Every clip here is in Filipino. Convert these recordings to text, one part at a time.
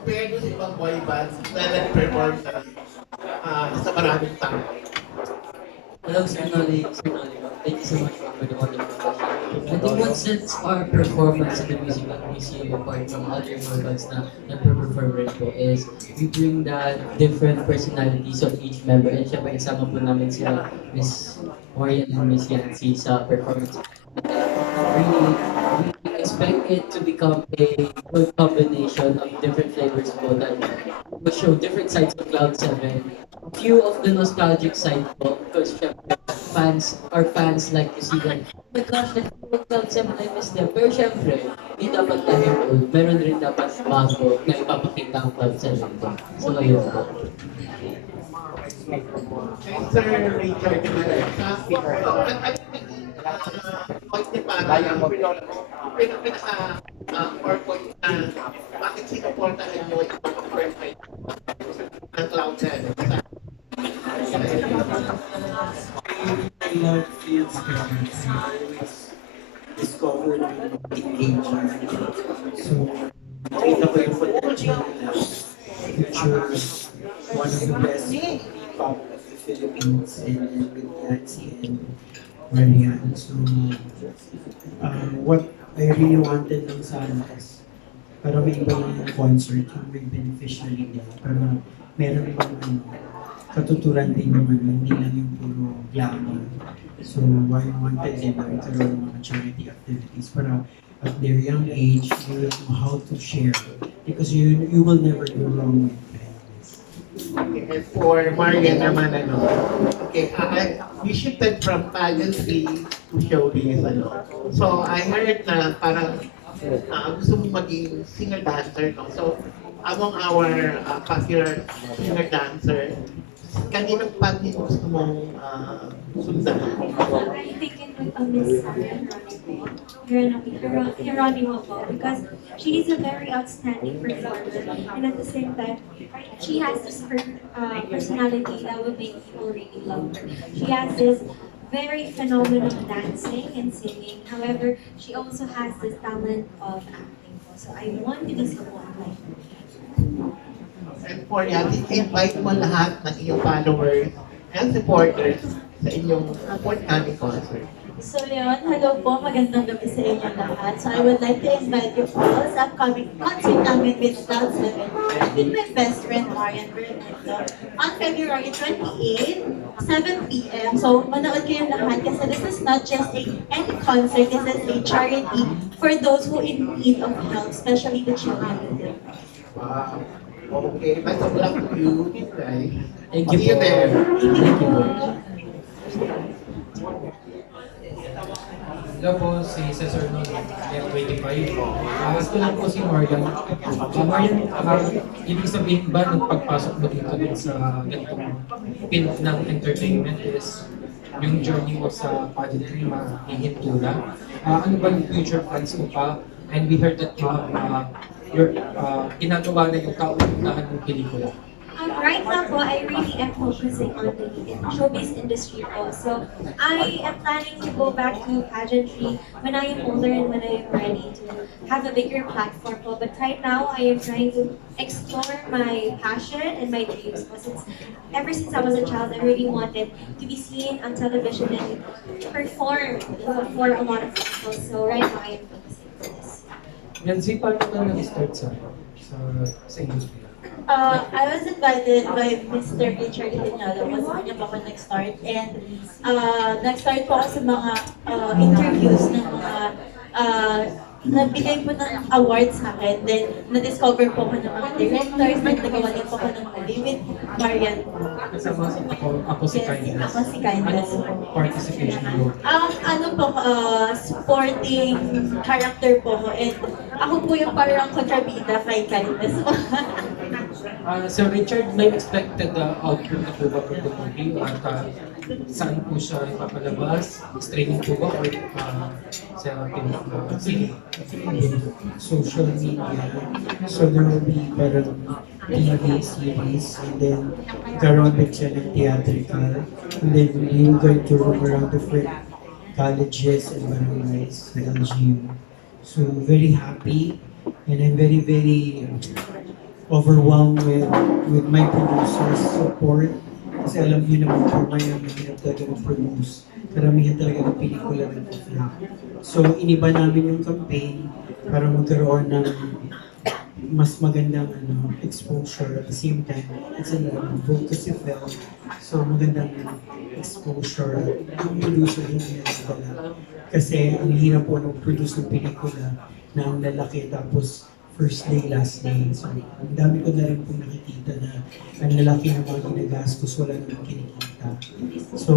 compared to sa ibang boy bands na nag-perform na sa maraming tao. Hello, Sir Nolly. Sir Nolly, thank you so much for the wonderful question. I think what sets our performance in the music museum apart from other bands na nagpe-perform rin po is we bring that different personalities of each member. And syempre, kasama po namin sila Miss Marian and Miss Yancy sa performance. Really, we expect it to become a good combination of different flavors po that will show different sides of Cloud7. A few of the nostalgic side po, because syempre, our fans like to see them, oh my gosh, nag-promote Cloud7, I miss them. Pero syempre, hindi dapat laging old. Meron rin dapat bago na ipapakita ang Cloud7 po. So, ayun po. And Sir Richard Malayka, point ni parang or point na bakit sinuportahan nyo yung mga perfect ng Cloud7? I love fields games. I always discover new teenager. So, nakita ko yung potential nila. Future, one of the best pop of the Philippines, and with Nancy and Marian. So, what I really wanted lang sana is para may iba lang yung concert, yung may beneficiary nila. Para meron bang katuturan din naman, hindi lang yung puro glamour. So, why I wanted them na magkaroon ng mga charity activities para at their young age, they will know how to share. Because you will never go wrong with kindness. Okay, and for Marian naman, okay, you shifted from pageantry to showbiz, So, I heard na parang gusto mong maging singer-dancer, no? So, among our popular singer-dancer, kaninong pati gusto mong sundan? I think it would Miss Geronimo po, because she is a very outstanding performer, and at the same time, she has this personality that will make people really love her. She has this very phenomenal dancing and singing. However, she also has this talent of acting. So I want to be someone like her. And for yan, invite mo lahat ng iyong followers and supporters sa inyong forthcoming concert. So yun, hello po, magandang gabi sa inyo lahat. So I would like to invite you all sa upcoming concert namin with Cloud7 with my best friend Marian Bernardo on February 28, 7 p.m. So manood kayo lahat kasi this is not just any concert, this is a charity for those who in need of help, especially the children. Wow. Okay, best of luck to you, guys. Thank you See you po. there. Thank you po. Hello po, si Cesar Noli, F25. Gusto lang po si Marian. Marian, ibig sabihin ba nung pagpasok mo dito din sa ganitong field ng entertainment is yung journey mo sa pageantry mahihinto lang? Ano ba yung future plans mo pa? And we heard that you're ginagawa na yung kauunahan ng pelikula. Right now po, I really am focusing on the showbiz industry po. So I am planning to go back to pageantry when I am older and when I am ready to have a bigger platform po. But right now, I am trying to explore my passion and my dreams po. Ever since I was a child, I really wanted to be seen on television and perform for a lot of people. So right now, I am focusing on this. Yan, si paano ka nag-start sa industry? I was invited by Mr. Richard Itinado kung saan niya po ako nag-start. And nag-start po ako sa mga interviews ng mga nagbigay po ng awards sa akin. Then, na-discover po ko ng mga directors. Then, nagawa din po ko ng movie with Marian. Kasama ako si Kindness. Yes, ako si Kindness. Anong participation mo? Ano po, supporting character po ko. And ako po yung parang kontrabida kay Kindness. Sir Richard, may expected outcome na po ba for the movie? At saan po siya ipapalabas? Streaming po ba? Or sa cinema? Social media. So there will be parang TV series, and then karoon din siya ng theatrical. And then we're going to roam around different colleges and barangays sa LGU. So very happy, and I'm very overwhelmed with my producer's support. Kasi alam niyo naman po ngayon, mahirap talaga mag-produce. Karamihan talaga ng pelikula nag-flop. So, iniba namin yung campaign para magkaroon ng mas magandang exposure. At the same time, it's an advocacy film. So, magandang exposure. Yung producer hindi nagdala. Kasi ang hirap po nung produce ng pelikula na ang lalaki tapos first day, last day. So, ang dami ko na rin pong nakikita na ang lalaki ng mga ginagastos, wala namang kinikita. So,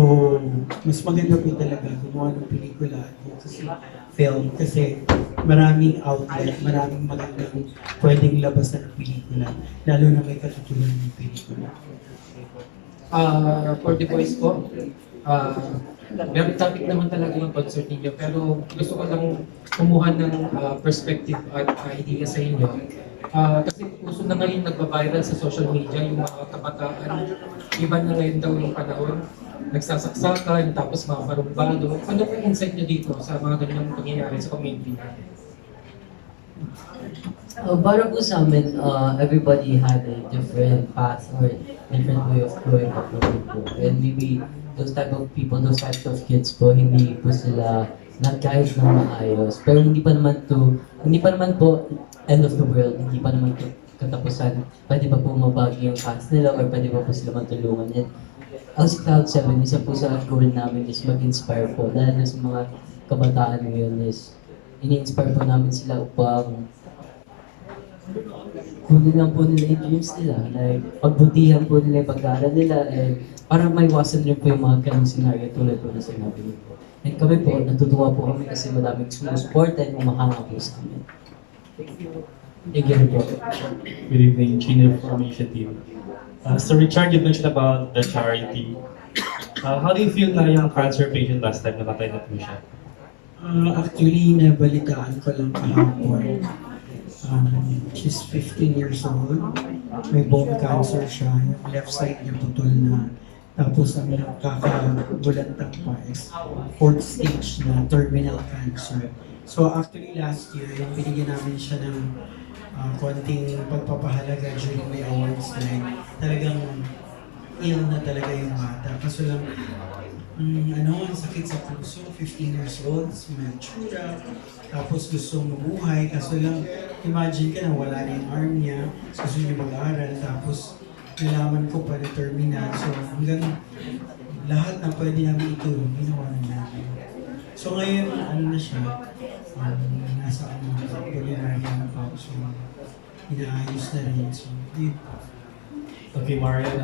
mas maganda po talaga gumawa ng pelikula at advocacy film kasi maraming outlet, maraming magandang pwedeng labasan ng pelikula, lalo na may katutunan ng pelikula. For the voice po, very topic naman talaga yung concert ninyo, pero gusto ko lang kumuha ng perspective at idea sa inyo. Kasi uso na ngayon nagpa-viral sa social media yung mga kabataan. Iba na ngayon daw yung panahon, nagsasaksakan, tapos mga parumbado. Ano po insight nyo dito sa mga ganyang pangyayari sa community? Para po sa amin, everybody had a different path or different way of growing up naman po. And maybe those type of people, those types of kids po, hindi po sila nag-guide ng maayos. Pero hindi pa naman po end of the world, hindi pa naman po katapusan. Pwede pa po mabagi yung past nila or pwede pa po sila matulungan. And ang si Cloud7, isa po sa goal namin is mag-inspire po. Dahil sa mga kabataan ngayon is ini-inspire po namin sila upang kunin lang po nila yung dreams nila. Like, pagbutihan po nila yung pag-aaral nila and para maiwasan rin po yung mga ganong scenario tulad po na sinabi niyo po. And kami po, natutuwa po kami kasi madaming sumusuporta and umahanga po sa amin. Thank you po. Good evening, Chino from Asia Team. So Richard, you mentioned about the charity. How do you feel na yung cancer patient last time nakatay na po siya? Actually, nabalitaan ko lang kahapon. She's 15 years old. May bone cancer siya. Yung left side niya putol na. Tapos ang nakakagulantang pa is 4th stage na terminal cancer. So actually last year, yung binigyan namin siya ng konting pagpapahalaga during my awards night, talagang ill na talaga yung bata. Kaso lang, ang sakit sa puso, 15 years old, may tsura, tapos gusto mabuhay, kaso lang, imagine ka na wala na yung arm niya, gusto niya mag-aaral, tapos nalaman ko pa na terminal, so hanggang lahat na pwede namin itulong, ginawa na namin. So ngayon, na siya, nasa pulmonary na pa, so inaayos na rin, so yun. Okay, Marian,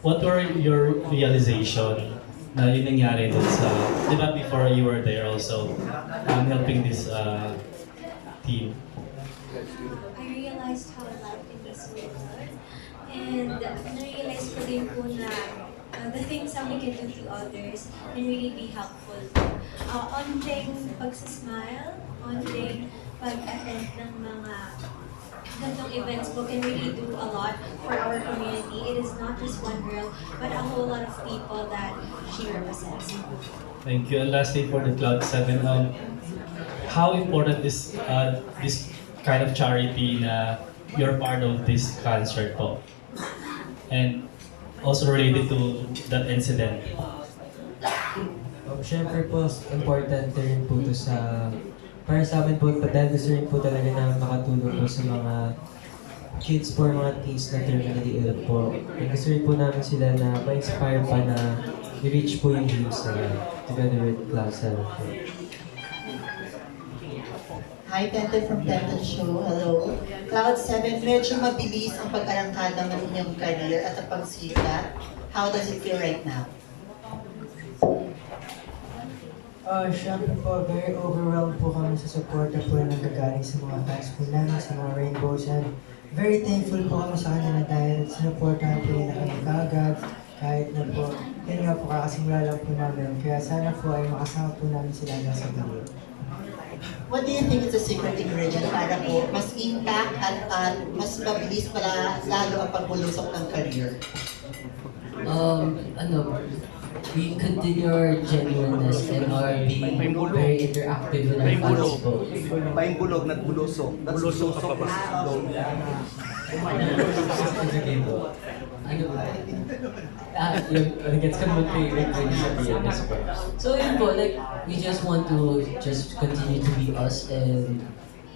what were your realization na yun nangyari dun sa, di ba before you were there also, helping this team? I realized how life in this world and na-realize ko din po na the things that we can do to others can really be helpful. Onting pagsasmile, onting pag-attend ng mga ganitong events po can really do a lot for our community. It is not just one girl, but a whole lot of people that she represents. Thank you. And lastly, for the Cloud7, how important is this kind of charity na you're part of this concert po? And also related to that incident. Siyempre po, important rin po ito para sa amin po, dahil gusto rin po talaga namin makatulong po sa mga kids po, mga teens na terminally ill po. And gusto rin po namin sila na ma-inspire pa na i-reach po yung dreams nila together with Cloud7 po. Hi, Tente from Tente Show. Hello. Cloud7, medyo mabilis ang pag-arangkada ng inyong career at ang pagsikat. How does it feel right now? Siyempre po, very overwhelmed po kami sa support na po na nanggagaling sa mga fans po namin, sa mga Rainbows. And very thankful po kami sa kanila dahil sinuportahan po nila kami kaagad. Kahit na po, yun nga po, kakasimula lang po namin. Kaya sana po ay makasama po namin sila sa gabi. What do you think is the secret ingredient para po mas impact at mas mabilis para lalo ang pagbulusok ng career? we continue our genuineness and our being very interactive with our fans po. Paimbulog, nagbulusok. That's bulusok is slow. Ano ba? Gets ka mo favorite ko sa BNS po. So yun po, like, we just want to just continue to be us, and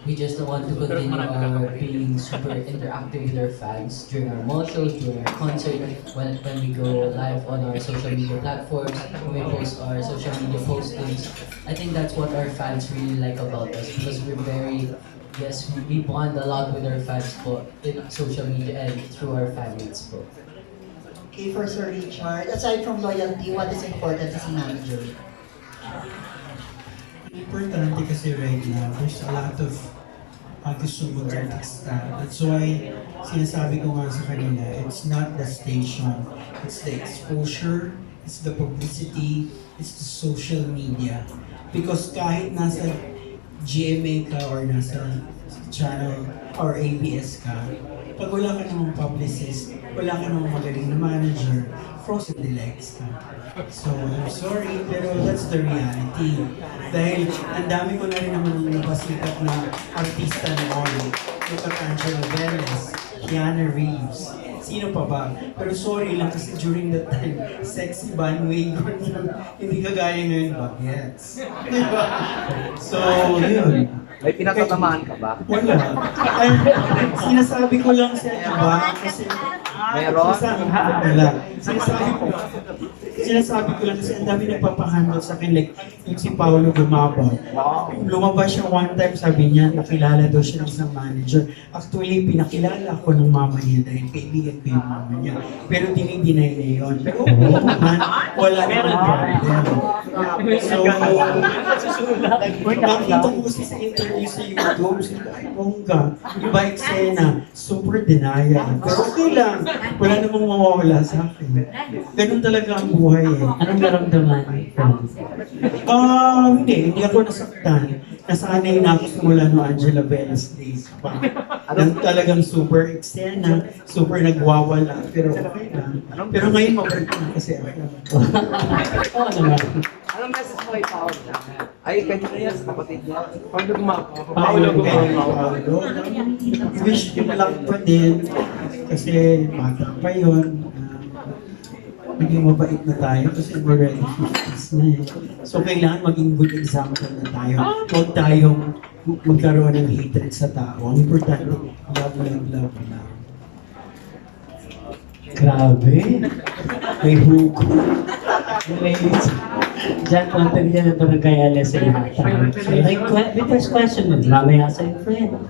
we just want to continue our being super interactive with our fans during our mall shows, during our concert, when we go live on our social media platforms, when we post our social media postings. I think that's what our fans really like about us, because we're very, yes, we bond a lot with our fans po in social media and through our fan mates po. Okay, for Sir Richard, aside from loyalty, what is important as a manager? Importante kasi right now, there's a lot of gusto mong artista. That's why sinasabi ko nga sa kanila, it's not the station, it's the exposure, it's the publicity, it's the social media. Because kahit nasa GMA ka or nasa channel or ABS ka, pag wala ka namang publicist, wala ka namang magaling na manager, frozen the legs ka. So, I'm sorry, pero that's the reality. Dahil ang dami ko na rin naman napasikat na artista noon. Look at Angela Velez, Keanu Reeves, sino pa ba? Pero sorry lang kasi during that time, sexy bandwagon lang. Hindi kagaya ngayon, bagets. Diba? So, yun. May pinatatamaan ka ba? Wala. Ay, sinasabi ko lang sa iba kasi Meron? wala. Sinasabi ko lang kasi ang dami nagpapahandle sa akin, like yung si Paolo Gumabaw. Lumabas siya one time, sabi niya, nakilala daw siya ng isang manager. Actually, pinakilala ako ng mama niya dahil kaibigan ko yung mama niya. Pero dinay niya yun. Pero oo naman, wala naman problem. So, nakita ko kasi sa interview sa YouTube, sabi ko, ay, bongga, iba eksena, super denial. Pero okay lang, wala namang mawawala sa akin. Ganun talaga ang buhay eh. Anong naramdaman? Hindi ako nasaktan. Nasanay na ako simula no Angela Velez days pa. Nang talagang super eksena, super nagwawala, pero okay lang. Pero ngayon mabalik na kasi ako. Oo naman. Anong message mo kay Paolo? Ay, kanina yan sa kapatid niya. Paolo Gumabaw. Paolo Gumabaw. Wish ko lang pa din kasi bata pa yun. Maging mabait na tayo kasi we're already 50s na eh. So kailangan maging good example na tayo. Huwag tayong magkaroon ng hatred sa tao. Ang importante, love lang. Grabe. May hugo. Ladies. Diyan, content niya na barangay LSA may first question mo. Mamaya sa yung friend.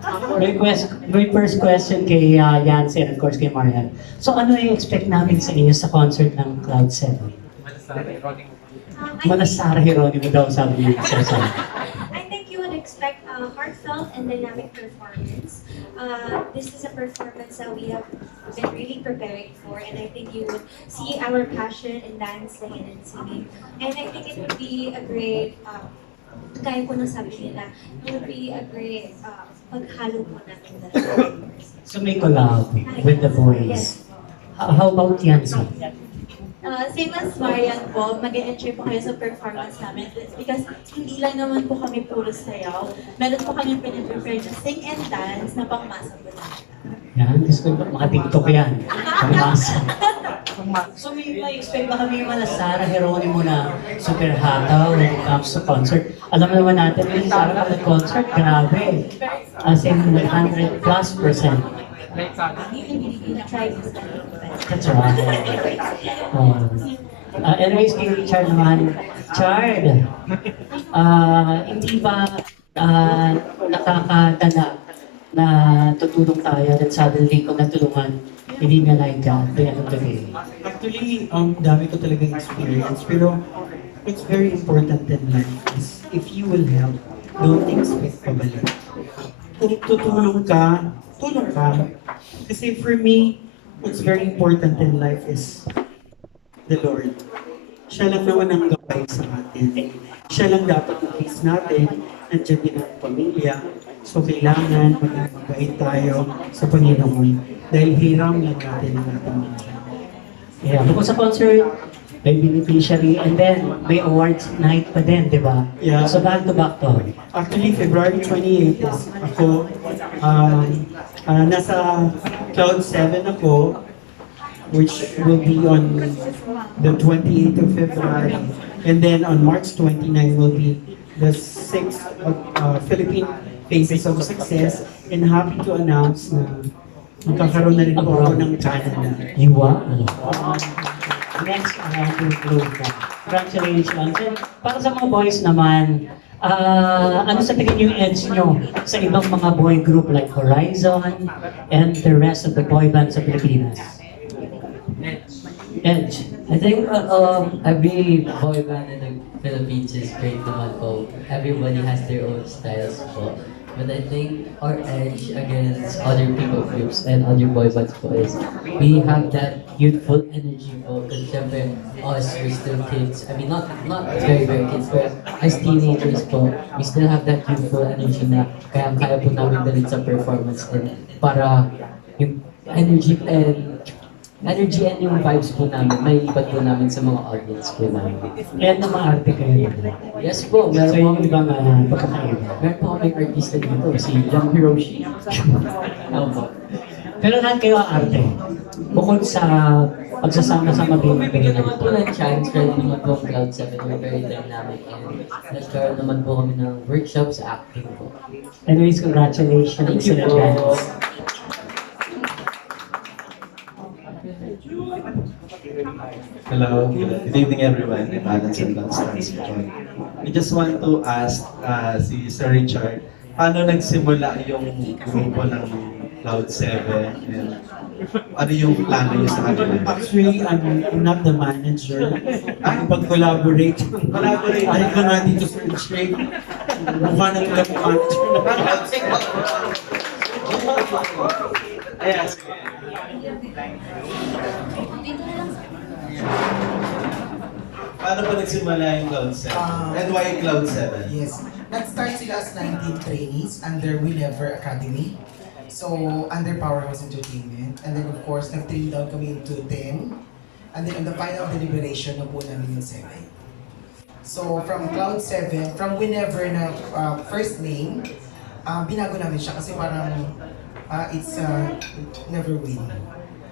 May first question kay Yancy and of course kay Marian. So ano yung expect namin sa inyo sa concert ng Cloud 7? Malasara Heronimo daw sabi niyo sa I think you would expect a heartfelt and dynamic performance. This is a performance that we have been really preparing for, and I think you would see our passion in dancing and in singing. And I think it would be a great, kaya po nang sabi nila, it would be a great paghalo po natin. So may collab with the boys. How about Yancy? Same as Marian po, mag-enjoy po kayo sa performance namin because hindi lang naman po kami puro sayaw. Meron po kami piniprepare na sing and dance na pangmasa po namin. Yan, gusto ko maka-tiktok yan. Pangmasa. So may expect ba kami yung Malasara Heronimo na super hataw when it comes to concert? Alam naman natin, yung Sara ka concert, grabe. As in 100+%. That's right. Anyways, kay Richard naman. Chard, hindi ba nakakatanda na tutulong tayo at suddenly kung natulungan, hindi na like that, the end of the day? Actually, dami ko talagang experience, pero it's very important in life is if you will help, don't expect pabalik. Kung tutulong ka, tulong ka. Kasi for me, what's very important in life is the Lord. Siya lang naman ang gabay sa atin. Siya lang dapat na-face natin. Nandiyan din ang pamilya. So kailangan maging mabait tayo sa Panginoon dahil hiram lang natin ang ating mga. Yeah, bukod sa concert, may beneficiary, and then may awards night pa din, di ba? Yeah. So back to back to. Actually, February 28 is ako, nasa Cloud 7 ako, which will be on the 28th of February. And then on March 29 will be the 6th Philippine Faces of Success. And happy to announce na magkakaroon na rin po ako ng Canada. Iwa. Next, to prove that. Congratulations. And para sa mga boys naman, ano sa tingin yung edge nyo sa ibang mga boy group like Horizon and the rest of the boy band sa Pilipinas? Edge. I think every boy band in the Philippines is great naman po. Everybody has their own styles po. But I think our edge against other people groups and other boy bands po is we have that youthful energy po. Because syempre, us, we're still kids. I mean, not very kids, but as teenagers po, we still have that youthful energy na kaya po namin dalhin sa performance and para yung energy and yung vibes po namin, may ipat po namin sa mga audience po namin. And na maarte kayo. Yes po, So meron po yung kami, ibang pagkakaiba. meron po kami artista dito, si Young Hiroshi. Opo. Pero lahat kayo arte. Bukod sa pagsasama-sama bilang Bigyan naman po ng chance, ready naman po ang Cloud 7, we're very dynamic and nagkaroon naman po kami ng workshop sa acting po. Anyways, congratulations Thank you in po. advance. Hello, good evening everyone. I'm Alan Sandan Stars. I just want to ask si Sir Richard, paano nagsimula yung grupo ng Cloud 7 and ano yung plano niyo sa kanila? Actually, I'm not the manager. Pag-collaborate. Ayaw ka nga dito sa Straight. Mukha na nila yung manager na Ayan. Paano pa nagsimula yung Cloud 7? And why Cloud 7? Yes. Nag-start sila as 19 trainees under Whenever Academy. So, under Powerhouse Entertainment. And then of course, nag-train down kami into 10. And then on the final deliberation, nabuo namin yung 7. So, from Cloud 7, from Whenever na first name, binago namin siya kasi parang it's never win.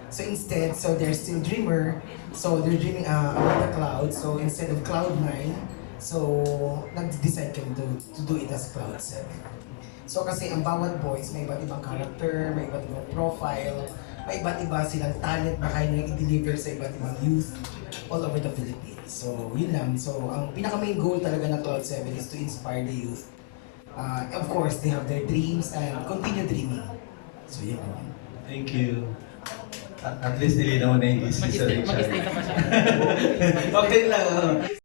So instead, so they're still dreamer, so they're dreaming about the cloud. So instead of Cloud 9, so nag-decide kami to do it as Cloud 7. So kasi ang bawat boys, may iba't ibang character, may iba't ibang profile, may iba't iba silang talent na kaya nilang i-deliver sa iba't ibang youth all over the Philippines. So yun lang. So ang pinaka-main goal talaga ng Cloud 7 is to inspire the youth. Of course, they have their dreams and continue dreaming. So yun lang. Thank you. At least nilinaw na yung isip sa Richard. Okay lang.